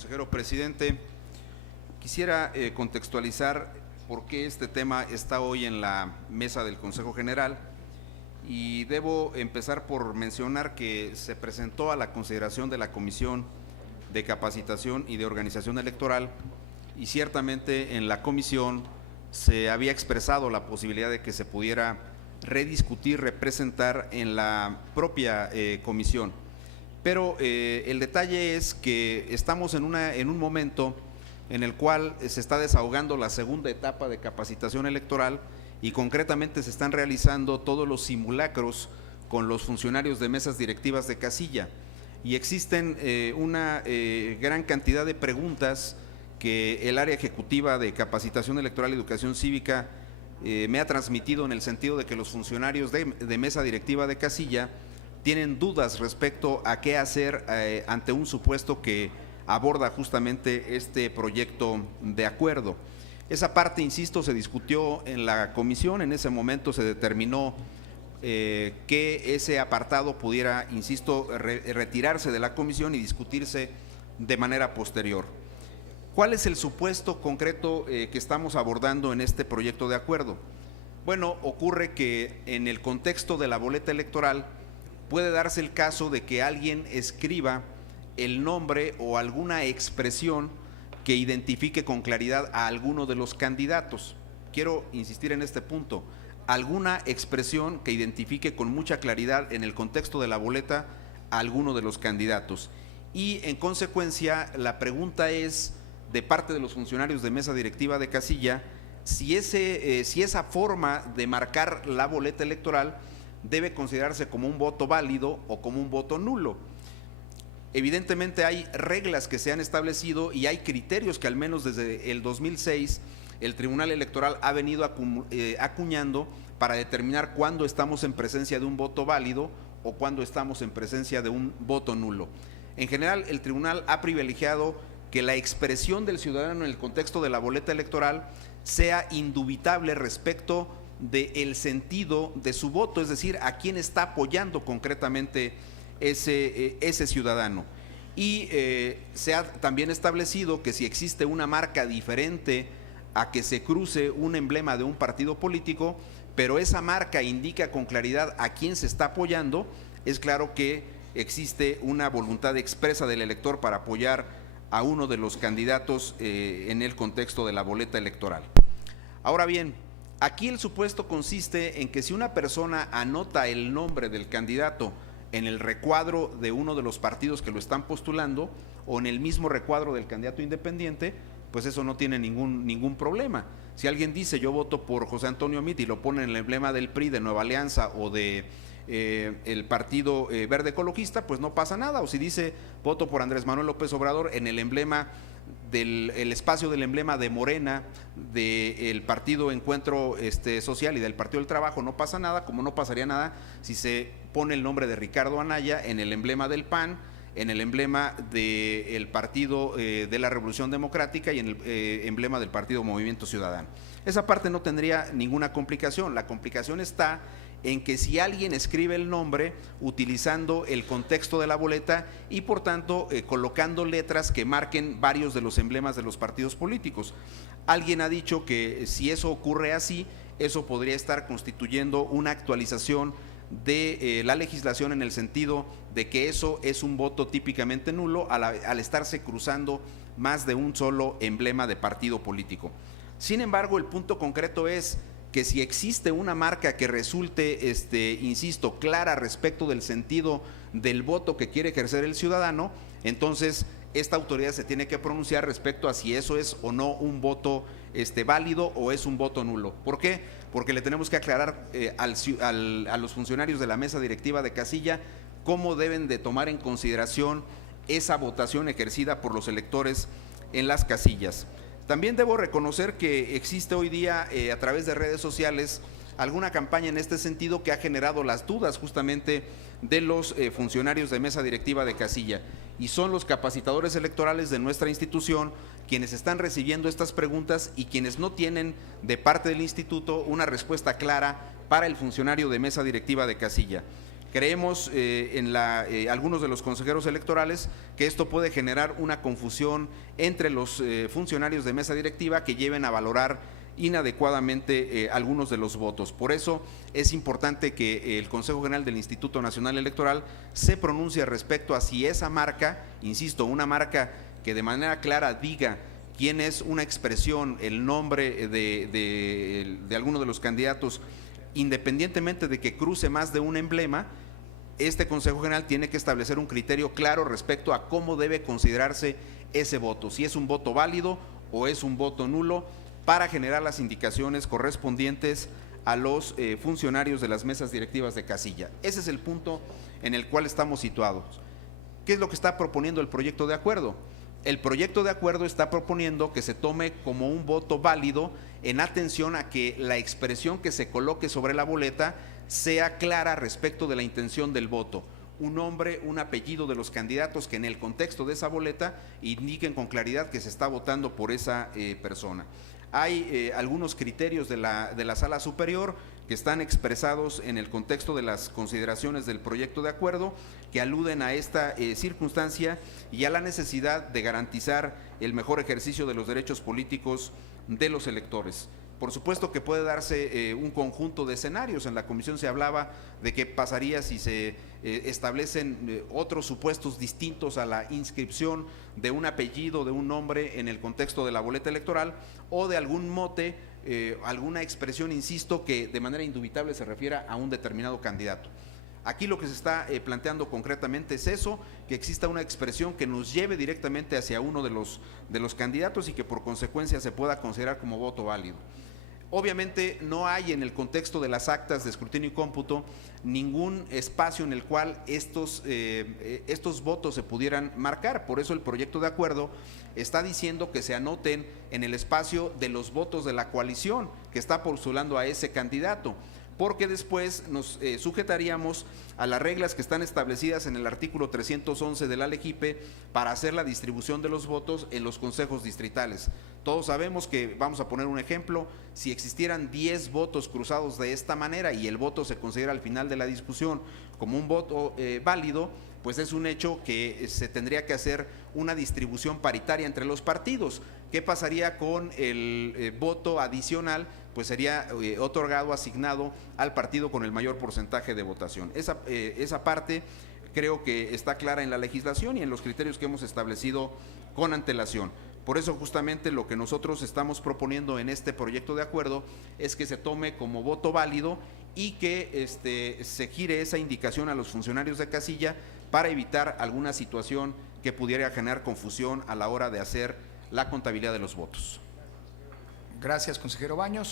consejero presidente. Quisiera contextualizar por qué este tema está hoy en la mesa del Consejo General, y debo empezar por mencionar que se presentó a la consideración de la Comisión de Capacitación y de Organización Electoral, y ciertamente en la comisión se había expresado la posibilidad de que se pudiera rediscutir, representar en la propia comisión. Pero el detalle es que estamos en un momento en el cual se está desahogando la segunda etapa de capacitación electoral, y concretamente se están realizando todos los simulacros con los funcionarios de mesas directivas de casilla, y existen una gran cantidad de preguntas que el área ejecutiva de capacitación electoral y educación cívica me ha transmitido, en el sentido de que los funcionarios de mesa directiva de casilla tienen dudas respecto a qué hacer ante un supuesto que aborda justamente este proyecto de acuerdo. Esa parte, insisto, se discutió en la comisión. En ese momento se determinó que ese apartado pudiera, insisto, retirarse de la comisión y discutirse de manera posterior. ¿Cuál es el supuesto concreto que estamos abordando en este proyecto de acuerdo? Bueno, ocurre que en el contexto de la boleta electoral puede darse el caso de que alguien escriba el nombre o alguna expresión que identifique con claridad a alguno de los candidatos. Quiero insistir en este punto: alguna expresión que identifique con mucha claridad en el contexto de la boleta a alguno de los candidatos. Y en consecuencia, la pregunta es, de parte de los funcionarios de mesa directiva de casilla, si esa forma de marcar la boleta electoral debe considerarse como un voto válido o como un voto nulo. Evidentemente hay reglas que se han establecido y hay criterios que al menos desde el 2006 el Tribunal Electoral ha venido acuñando para determinar cuándo estamos en presencia de un voto válido o cuándo estamos en presencia de un voto nulo. En general, el Tribunal ha privilegiado que la expresión del ciudadano en el contexto de la boleta electoral sea indubitable respecto del sentido de su voto, es decir, a quién está apoyando concretamente ese ciudadano. Y se ha también establecido que si existe una marca diferente a que se cruce un emblema de un partido político, pero esa marca indica con claridad a quién se está apoyando, es claro que existe una voluntad expresa del elector para apoyar a uno de los candidatos en el contexto de la boleta electoral. Ahora bien, aquí el supuesto consiste en que si una persona anota el nombre del candidato en el recuadro de uno de los partidos que lo están postulando o en el mismo recuadro del candidato independiente, pues eso no tiene ningún problema. Si alguien dice yo voto por José Antonio Meade y lo pone en el emblema del PRI, de Nueva Alianza o de el Partido Verde Ecologista, pues no pasa nada. O si dice voto por Andrés Manuel López Obrador en el emblema del espacio del emblema de Morena, del Partido Encuentro Social y del Partido del Trabajo, no pasa nada, como no pasaría nada si se pone el nombre de Ricardo Anaya en el emblema del PAN, en el emblema del Partido de la Revolución Democrática y en el emblema del Partido Movimiento Ciudadano. Esa parte no tendría ninguna complicación. La complicación está en que si alguien escribe el nombre utilizando el contexto de la boleta y por tanto colocando letras que marquen varios de los emblemas de los partidos políticos. Alguien ha dicho que si eso ocurre así, eso podría estar constituyendo una actualización de la legislación, en el sentido de que eso es un voto típicamente nulo al estarse cruzando más de un solo emblema de partido político. Sin embargo, el punto concreto es que si existe una marca que resulte, insisto, clara respecto del sentido del voto que quiere ejercer el ciudadano, entonces esta autoridad se tiene que pronunciar respecto a si eso es o no un voto válido o es un voto nulo. ¿Por qué? Porque le tenemos que aclarar a los funcionarios de la mesa directiva de casilla cómo deben de tomar en consideración esa votación ejercida por los electores en las casillas. También debo reconocer que existe hoy día a través de redes sociales alguna campaña en este sentido que ha generado las dudas justamente de los funcionarios de mesa directiva de casilla, y son los capacitadores electorales de nuestra institución quienes están recibiendo estas preguntas y quienes no tienen de parte del instituto una respuesta clara para el funcionario de mesa directiva de casilla. Creemos algunos de los consejeros electorales que esto puede generar una confusión entre los funcionarios de mesa directiva que lleven a valorar inadecuadamente algunos de los votos. Por eso es importante que el Consejo General del Instituto Nacional Electoral se pronuncie respecto a si esa marca, insisto, una marca que de manera clara diga quién es una expresión, el nombre de alguno de los candidatos, independientemente de que cruce más de un emblema, este Consejo General tiene que establecer un criterio claro respecto a cómo debe considerarse ese voto, si es un voto válido o es un voto nulo, para generar las indicaciones correspondientes a los funcionarios de las mesas directivas de casilla. Ese es el punto en el cual estamos situados. ¿Qué es lo que está proponiendo el proyecto de acuerdo? El proyecto de acuerdo está proponiendo que se tome como un voto válido en atención a que la expresión que se coloque sobre la boleta sea clara respecto de la intención del voto. Un nombre, un apellido de los candidatos que en el contexto de esa boleta indiquen con claridad que se está votando por esa persona. Hay algunos criterios de la Sala Superior que están expresados en el contexto de las consideraciones del proyecto de acuerdo que aluden a esta circunstancia y a la necesidad de garantizar el mejor ejercicio de los derechos políticos de los electores. Por supuesto que puede darse un conjunto de escenarios. En la comisión se hablaba de qué pasaría si se establecen otros supuestos distintos a la inscripción de un apellido, de un nombre en el contexto de la boleta electoral o de algún mote, alguna expresión, insisto, que de manera indubitable se refiera a un determinado candidato. Aquí lo que se está planteando concretamente es eso, que exista una expresión que nos lleve directamente hacia uno de los candidatos y que por consecuencia se pueda considerar como voto válido. Obviamente no hay en el contexto de las actas de escrutinio y cómputo ningún espacio en el cual estos votos se pudieran marcar. Por eso el proyecto de acuerdo está diciendo que se anoten en el espacio de los votos de la coalición que está postulando a ese candidato, porque después nos sujetaríamos a las reglas que están establecidas en el artículo 311 de la LEGIPE para hacer la distribución de los votos en los consejos distritales. Todos sabemos que, vamos a poner un ejemplo, si existieran 10 votos cruzados de esta manera y el voto se considera al final de la discusión como un voto válido, pues es un hecho que se tendría que hacer una distribución paritaria entre los partidos. ¿Qué pasaría con el voto adicional? Pues sería otorgado, asignado al partido con el mayor porcentaje de votación. Esa parte creo que está clara en la legislación y en los criterios que hemos establecido con antelación. Por eso justamente lo que nosotros estamos proponiendo en este proyecto de acuerdo es que se tome como voto válido y que se gire esa indicación a los funcionarios de casilla para evitar alguna situación que pudiera generar confusión a la hora de hacer la contabilidad de los votos. Gracias, consejero Baños.